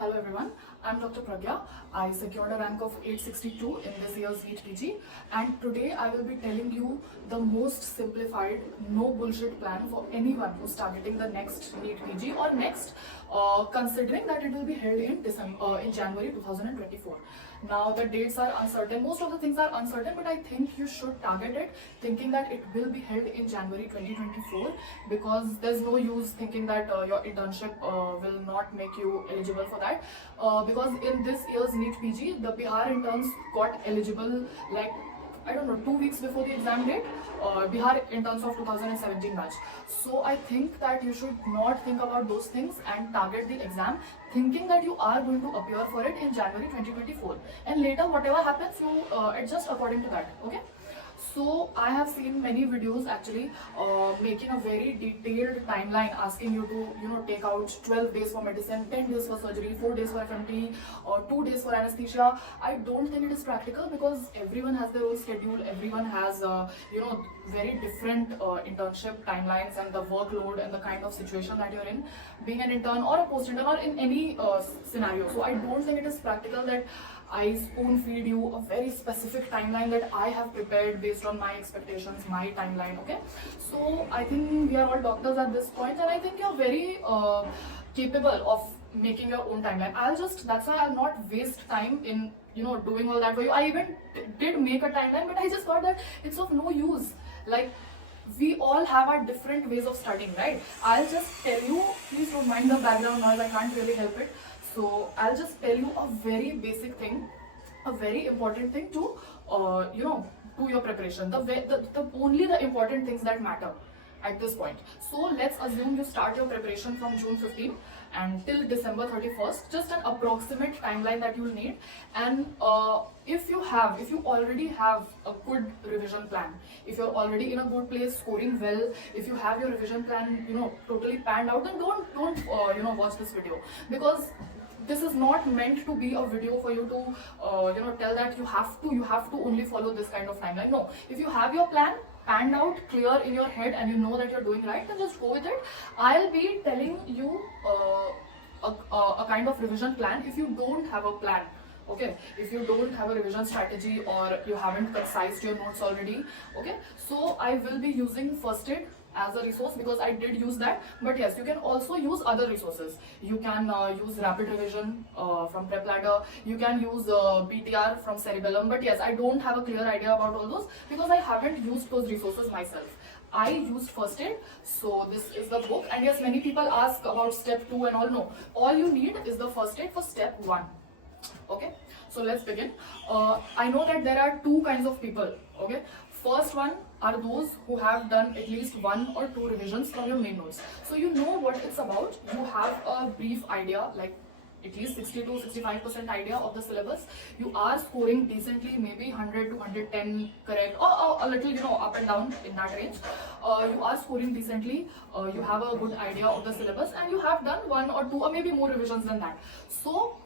Hello everyone, I'm Dr. Pragya. I secured a rank of 862 in this year's NEET PG, and today I will be telling you the most simplified, no bullshit plan for anyone who's targeting the next NEET PG or next, considering that it will be held in January 2024. Now the dates are uncertain, most of the things are uncertain, but I think you should target it thinking that it will be held in January 2024, because there's no use thinking that your internship will not make you eligible for that, because in this year's NEET PG the Bihar interns got eligible like I don't know 2 weeks before the exam date, Bihar interns of 2017 batch. So I think that you should not think about those things and target the exam thinking that you are going to appear for it in January 2024, and later whatever happens you adjust according to that. Okay, so I have seen many videos actually making a very detailed timeline, asking you to take out 12 days for medicine, 10 days for surgery, 4 days for FMT, or 2 days for anesthesia. I don't think it is practical because everyone has their own schedule, everyone has very different internship timelines and the workload and the kind of situation that you're in, being an intern or a post intern or in any scenario. So I don't think it is practical that I spoon feed you a very specific timeline that I have prepared based on my expectations, my timeline. Okay, so I think we are all doctors at this point, and I think you're very capable of making your own timeline. That's why I'll not waste time in doing all that for you. I even did make a timeline, but I just thought that it's of no use. Like, we all have our different ways of studying, right? I'll just tell you, please don't mind the background noise, I can't really help it. So I'll just tell you a very basic thing, a very important thing to do your preparation. Only the important things that matter at this point. So let's assume you start your preparation from June 15 and till December 31st, just an approximate timeline that you'll need. And if you already have a good revision plan, if you're already in a good place, scoring well, if you have your revision plan totally panned out, then don't watch this video, because this is not meant to be a video for you to tell that you have to only follow this kind of timeline. No, if you have your plan panned out, clear in your head, and you know that you're doing right, then just go with it. I'll be telling you a kind of revision plan if you don't have a plan. Okay, if you don't have a revision strategy or you haven't concised your notes already. Okay, so I will be using first aid as a resource because I did use that, but yes, you can also use other resources. You can use rapid revision from PrepLadder, you can use BTR from Cerebellum, but yes, I don't have a clear idea about all those because I haven't used those resources myself. I used first aid, so this is the book. And yes, many people ask about step 2 and all. No, all you need is the first aid for step 1. Okay, so let's begin. I know that there are two kinds of people. Okay, first one are those who have done at least 1 or 2 revisions from your main notes. So you know what it's about. You have a brief idea, like at least 60 to 65% idea of the syllabus. You are scoring decently, maybe 100 to 110 correct, or a little up and down in that range. You are scoring decently, you have a good idea of the syllabus, and you have done 1 or 2 or maybe more revisions than that. So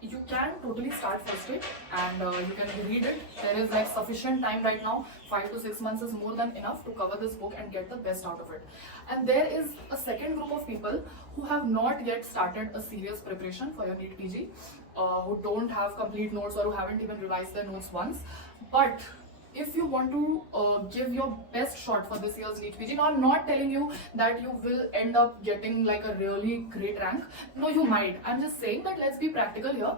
you can totally start first aid and you can read it. There is like sufficient time right now. 5 to 6 months is more than enough to cover this book and get the best out of it. And there is a second group of people who have not yet started a serious preparation for your NEET PG, who don't have complete notes or who haven't even revised their notes once. But if you want to give your best shot for this year's NEET PG, now I'm not telling you that you will end up getting like a really great rank. No, you might. I'm just saying that let's be practical here.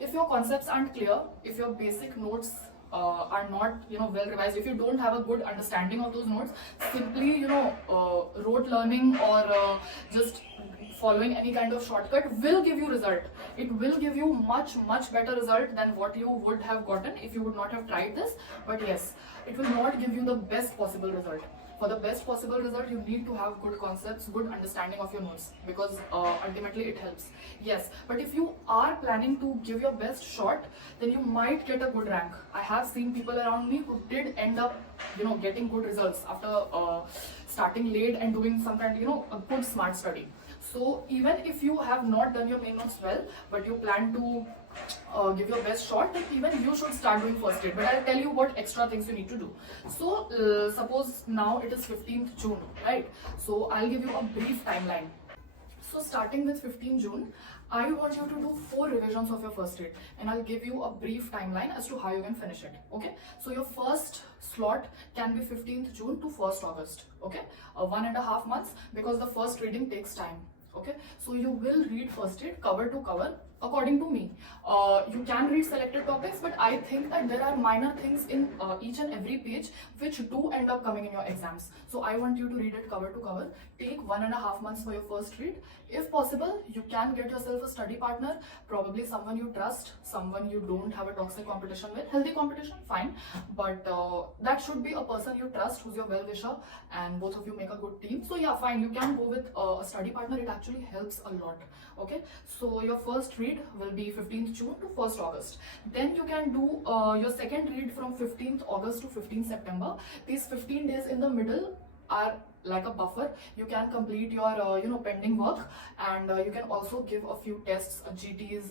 If your concepts aren't clear, if your basic notes are not well revised, if you don't have a good understanding of those notes, simply rote learning or just following any kind of shortcut will give you result. It will give you much better result than what you would have gotten if you would not have tried this. But yes, it will not give you the best possible result. For the best possible result, you need to have good concepts, good understanding of your notes, because ultimately it helps. Yes, but if you are planning to give your best shot, then you might get a good rank. I have seen people around me who did end up getting good results after starting late and doing some kind of a good smart study. So even if you have not done your main notes well, but you plan to give your best shot, then even you should start doing first aid. But I'll tell you what extra things you need to do. So suppose now it is 15th June, right? So I'll give you a brief timeline. So starting with 15 June, I want you to do 4 revisions of your first read, and I'll give you a brief timeline as to how you can finish it. Okay, so your first slot can be 15th June to 1st August. Okay, 1.5 months, because the first reading takes time. Okay, so you will read first read cover to cover according to me. You can read selected topics, but I think that there are minor things in each and every page which do end up coming in your exams. So I want you to read it cover to cover. Take 1.5 months for your first read. If possible, you can get yourself a study partner, probably someone you trust, someone you don't have a toxic competition with. Healthy competition, fine, but that should be a person you trust, who's your well-wisher, and both of you make a good team. So yeah, fine, you can go with a study partner. It actually helps a lot. Okay, so your first read will be 15th June to 1st August. Then you can do your second read from 15th August to 15th September. These 15 days in the middle are like a buffer. You can complete your pending work, and you can also give a few tests, GTs,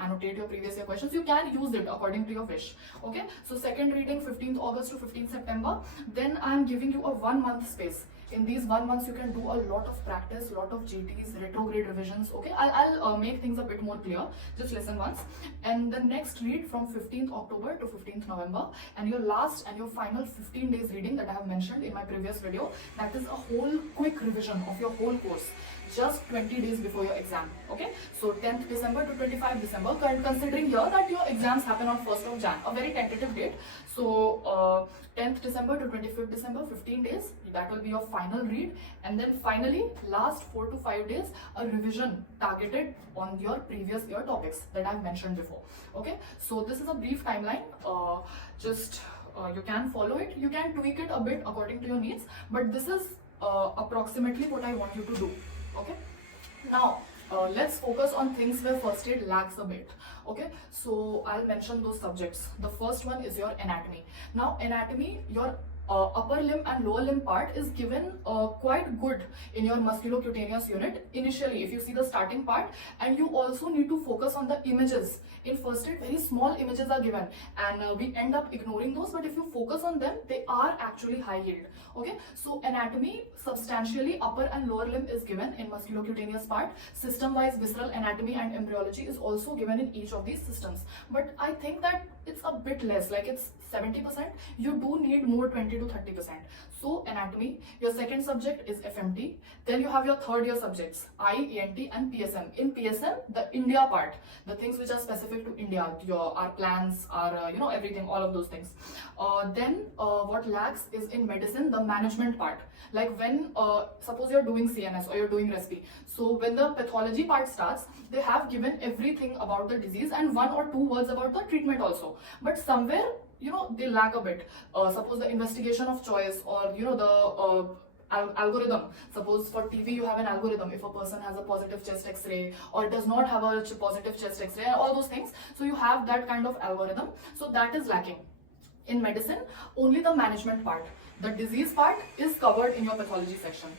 annotate your previous year questions. You can use it according to your wish. Okay, so second reading 15th August to 15th September. Then I am giving you a 1 month space. In these 1 months, you can do a lot of practice, lot of GTs, retrograde revisions. Okay, I'll make things a bit more clear. Just listen once. And the next read from 15th October to 15th November, and your last and your final 15 days reading that I have mentioned in my previous video. That is a whole quick revision of your whole course, just 20 days before your exam. Okay, so 10th December to 25th December, considering here that your exams happen on 1st of Jan, a very tentative date. So 10th December to 25th December, 15 days, that will be your final read. And then finally, last 4 to 5 days, a revision targeted on your previous year topics that I've mentioned before. Okay, so this is a brief timeline. You can follow it, you can tweak it a bit according to your needs, but this is approximately what I want you to do. Okay, now let's focus on things where first aid lags a bit. Okay, so I'll mention those subjects. The first one is your anatomy. Now anatomy, your upper limb and lower limb part is given quite good in your musculocutaneous unit initially, if you see the starting part, and you also need to focus on the images. In first aid, very small images are given, and we end up ignoring those, but if you focus on them, they are actually high yield. Okay, so anatomy, substantially upper and lower limb is given in musculocutaneous part. System wise, visceral anatomy and embryology is also given in each of these systems, but I think that it's a bit less, like it's 70%. You do need more, 20 to 30%. So anatomy, your second subject is FMT. Then you have your third year subjects, I, ENT and PSM. In PSM, the India part, the things which are specific to India, our plans, our everything, all of those things. Then what lacks is in medicine, the management part. Like when suppose you're doing CNS or you're doing respi, so when the pathology part starts, they have given everything about the disease and 1 or 2 words about the treatment also, but somewhere they lack a bit. Suppose the investigation of choice, or the algorithm. Suppose for TB you have an algorithm if a person has a positive chest x-ray or does not have a positive chest x-ray, all those things. So you have that kind of algorithm, so that is lacking. In medicine, only the management part, the disease part is covered in your pathology section.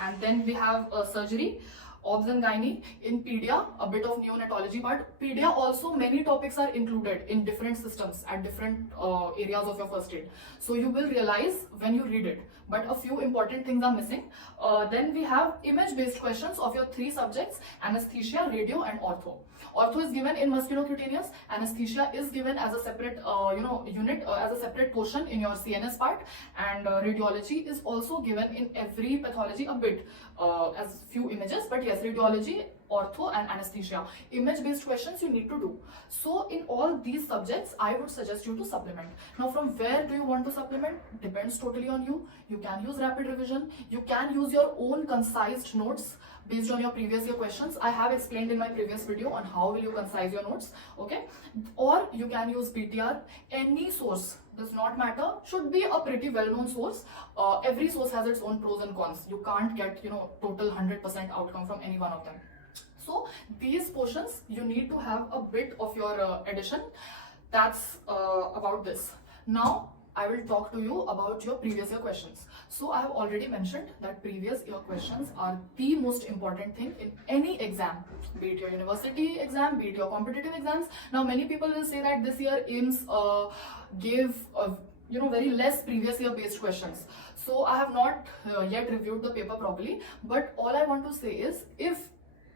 And then we have surgery, obs and gynae. In pedia, a bit of neonatology part. Pedia also, many topics are included in different systems at different areas of your first aid. So you will realize when you read it, but a few important things are missing. Then we have image-based questions of your 3 subjects, anesthesia, radio and ortho. Ortho is given in musculocutaneous, anesthesia is given as a separate unit, as a separate portion in your CNS part, and radiology is also given in every pathology a bit as few images, but yes, radiology, ortho and anesthesia, image-based questions you need to do. So in all these subjects, I would suggest you to supplement. Now from where do you want to supplement? Depends totally on you. You can use rapid revision, you can use your own concised notes based on your previous year questions. I have explained in my previous video on how will you concise your notes. Okay, or you can use PTR. Any source, does not matter, should be a pretty well-known source. Every source has its own pros and cons. You can't get total 100% outcome from any one of them. So these portions you need to have a bit of your addition. That's about this. Now I will talk to you about your previous year questions. So I have already mentioned that previous year questions are the most important thing in any exam, be it your university exam, be it your competitive exams. Now many people will say that this year AIIMS gave very less previous year based questions. So I have not yet reviewed the paper properly, but all I want to say is, if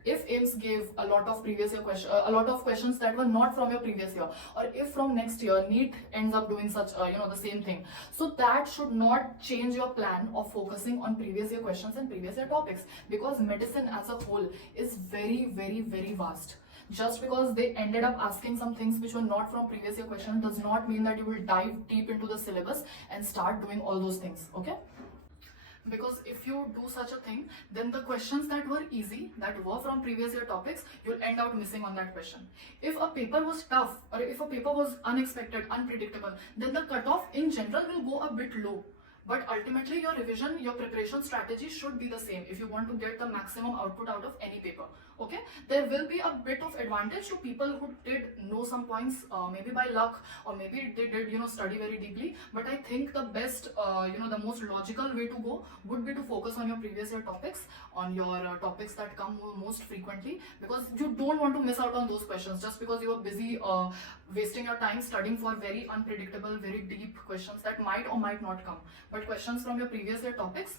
if AIMS gave a lot of previous year a lot of questions that were not from your previous year, or if from next year NEET ends up doing such the same thing, so that should not change your plan of focusing on previous year questions and previous year topics, because medicine as a whole is very, very, very vast. Just because they ended up asking some things which were not from previous year question does not mean that you will dive deep into the syllabus and start doing all those things. Okay, because if you do such a thing, then the questions that were easy, that were from previous year topics, you'll end out missing on that question. If a paper was tough, or if a paper was unexpected, unpredictable, then the cutoff in general will go a bit low. But ultimately your revision, your preparation strategy should be the same if you want to get the maximum output out of any paper. Okay, there will be a bit of advantage to people who did know some points, maybe by luck, or maybe they did study very deeply. But I think the best, the most logical way to go would be to focus on your previous year topics, on your topics that come most frequently, because you don't want to miss out on those questions just because you are busy wasting your time studying for very unpredictable, very deep questions that might or might not come. But questions from your previous year topics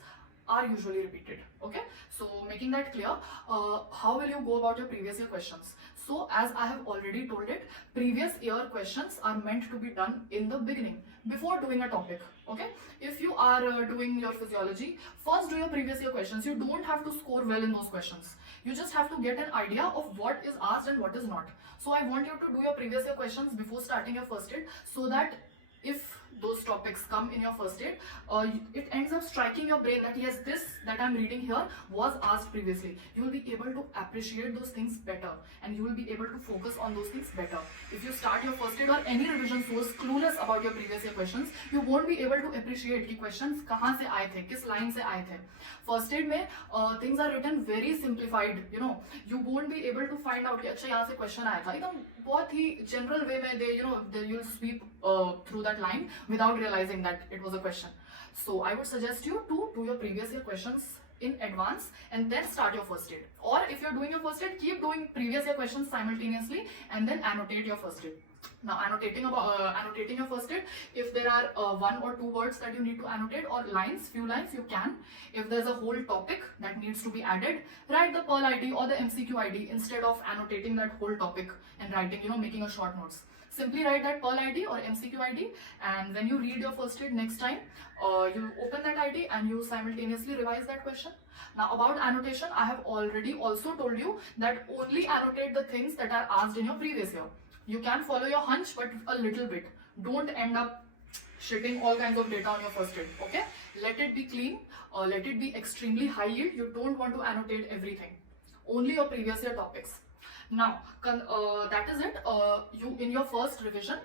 are usually repeated. Okay, so making that clear, how will you go about your previous year questions? So as I have already told it, previous year questions are meant to be done in the beginning, before doing a topic. Okay, if you are doing your physiology, first do your previous year questions. You don't have to score well in those questions. You just have to get an idea of what is asked and what is not. So I want you to do your previous year questions before starting your first aid, so that if those topics come in your first aid, it ends up striking your brain that yes, this that I'm reading here was asked previously. You will be able to appreciate those things better, and you will be able to focus on those things better. If you start your first aid or any revision source clueless about your previous year questions, you won't be able to appreciate कि questions कहाँ से आए थे, किस line से आए थे. First aid में things are written very simplified. You won't be able to find out कि अच्छा यहाँ से question आया था. एकदम बहुत ही general way में you'll sweep through that line without realizing that it was a question. So I would suggest you to do your previous year questions in advance and then start your first aid. Or if you're doing your first aid, keep doing previous year questions simultaneously and then annotate your first aid. Now annotating your first aid, if there are 1 or 2 words that you need to annotate, or few lines, you can. If there's a whole topic that needs to be added, write the Pearl ID or the MCQ ID instead of annotating that whole topic and writing, making a short notes. Simply write that Pearl ID or MCQ ID, and when you read your first aid next time, you open that ID and you simultaneously revise that question. Now about annotation, I have already also told you that only annotate the things that are asked in your previous year. You can follow your hunch, but a little bit. Don't end up shitting all kinds of data on your first aid. Okay, let it be clean, let it be extremely high yield. You don't want to annotate everything, only your previous year topics. Now that is it. You in your first revision,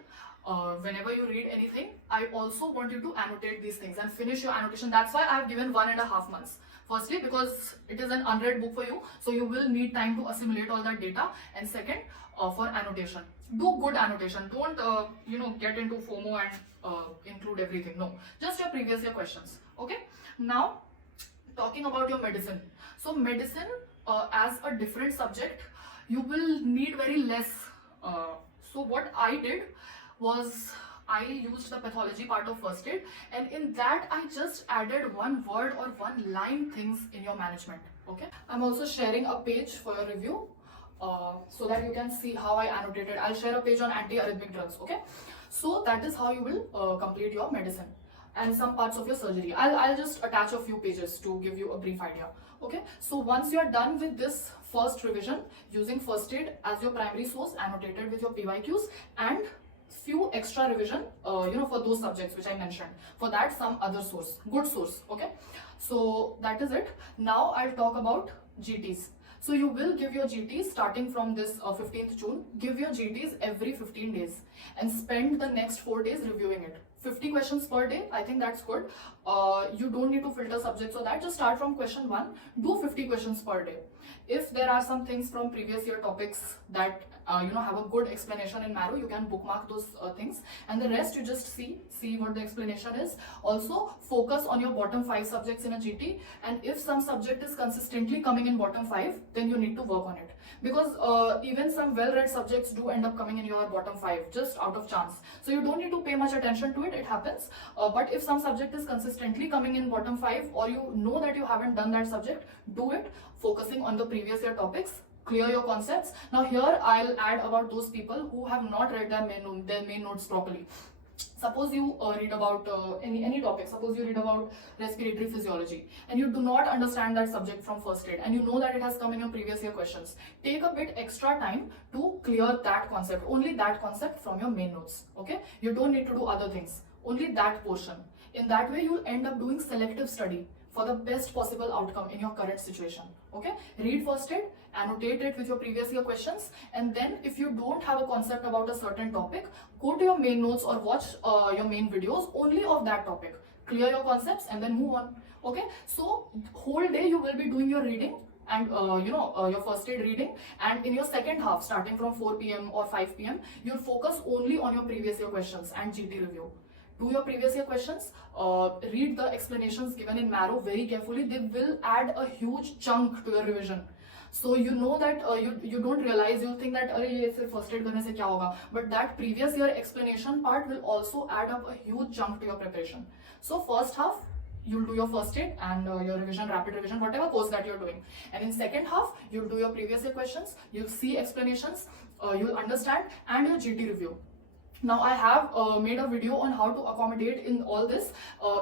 whenever you read anything, I also want you to annotate these things and finish your annotation. That's why I have given 1.5 months. Firstly, because it is an unread book for you, so you will need time to assimilate all that data. And second, for annotation, do good annotation. Don't get into FOMO and include everything. No, just your previous year questions. Okay. Now talking about your medicine. So medicine as a different subject, you will need very less. So what I did was I used the pathology part of first aid, and in that I just added 1 word or 1 line things in your management. Okay, I'm also sharing a page for your review so that you can see how I annotated. I'll share a page on anti-arrhythmic drugs. Okay, so that is how you will complete your medicine and some parts of your surgery. I'll just attach a few pages to give you a brief idea. Okay, so once you are done with this first revision using first aid as your primary source, annotated with your PYQs, and few extra revision for those subjects which I mentioned, for that some other source, good source. Okay, so that is it. Now I'll talk about GTs. So you will give your GTs starting from this 15th June. Give your GTs every 15 days and spend the next 4 days reviewing it. 50 questions per day, I think that's good. You don't need to filter subjects or that. Just start from question 1, do 50 questions per day. If there are some things from previous year topics that have a good explanation in Marrow, you can bookmark those things, and the rest you just see what the explanation is. Also focus on your bottom 5 subjects in a GT, and if some subject is consistently coming in bottom 5, then you need to work on it, because even some well-read subjects do end up coming in your bottom 5 just out of chance. So you don't need to pay much attention to it, it happens. But if some subject is consistently coming in bottom 5, or you know that you haven't done that subject, do it, focusing on the previous year topics clear your concepts. Now here I'll add about those people who have not read their main notes properly. Suppose you read about any topic. Suppose you read about respiratory physiology and you do not understand that subject from first aid, and you know that it has come in your previous year questions. Take a bit extra time to clear that concept, only that concept from your main notes. Okay, you don't need to do other things, only that portion. In that way, you'll end up doing selective study for the best possible outcome in your current situation. Okay, read first aid, annotate it with your previous year questions, and then if you don't have a concept about a certain topic, go to your main notes or watch your main videos only of that topic. Clear your concepts and then move on. Okay, so whole day you will be doing your reading and your first aid reading, and in your second half, starting from 4 p.m. or 5 p.m., you'll focus only on your previous year questions and GT review. Do your previous year questions, read the explanations given in Marrow very carefully. They will add a huge chunk to your revision. So you know that you don't realize, you'll think that अरे ये सिर्फ first aid करने से क्या होगा, but that previous year explanation part will also add up a huge chunk to your preparation. So first half you'll do your first aid and your revision, rapid revision, whatever course that you're doing, and in second half you'll do your previous year questions, you'll see explanations, you'll understand, and your GT review. Now I have made a video on how to accommodate in all this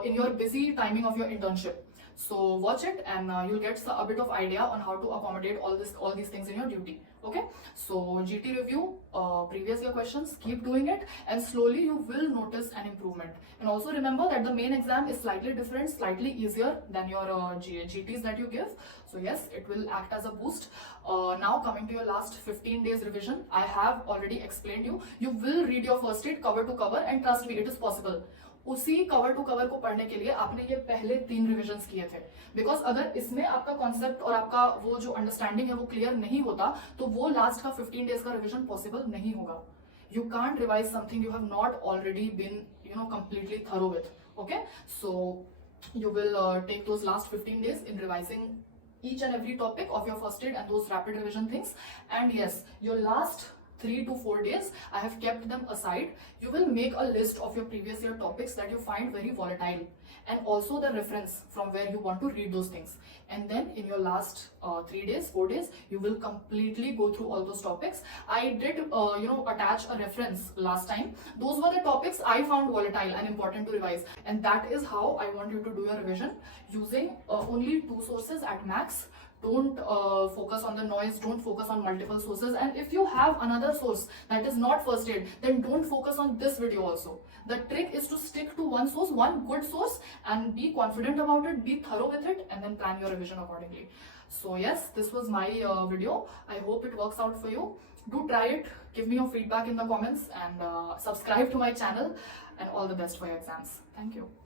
in your busy timing of your internship. So watch it and you'll get a bit of idea on how to accommodate all these things in your duty. Okay, so GT review, previous year questions, keep doing it, and slowly you will notice an improvement. And also remember that the main exam is slightly different, slightly easier than your GTs that you give. So yes, it will act as a boost. Now coming to your last 15 days revision, I have already explained you will read your first aid cover to cover, and trust me, it is possible. उसी cover to cover को पढ़ने के लिए आपने ये पहले 3 revisions किए थे, बिकॉज अगर इसमें आपका कॉन्सेप्ट और आपका वो जो अंडरस्टैंडिंग है वो क्लियर नहीं होता, तो वो लास्ट का 15 डेज का रिविजन पॉसिबल नहीं होगा. You can't revise something you have not already been completely thorough with. Okay, so you will take those last 15 days in revising each and every topic of your first aid and those rapid revision things. And yes, your last 3 to 4 days, I have kept them aside. You will make a list of your previous year topics that you find very volatile, and also the reference from where you want to read those things. And then in your last 3 days, 4 days, you will completely go through all those topics. I did attach a reference last time. Those were the topics I found volatile and important to revise, and that is how I want you to do your revision, using only 2 sources at max. Don't focus on the noise, don't focus on multiple sources, and if you have another source that is not first aid, then don't focus on this video also. The trick is to stick to one source, one good source, and be confident about it, be thorough with it, and then plan your revision accordingly. So yes, this was my video. I hope it works out for you. Do try it, give me your feedback in the comments, and subscribe to my channel, and all the best for your exams. Thank you.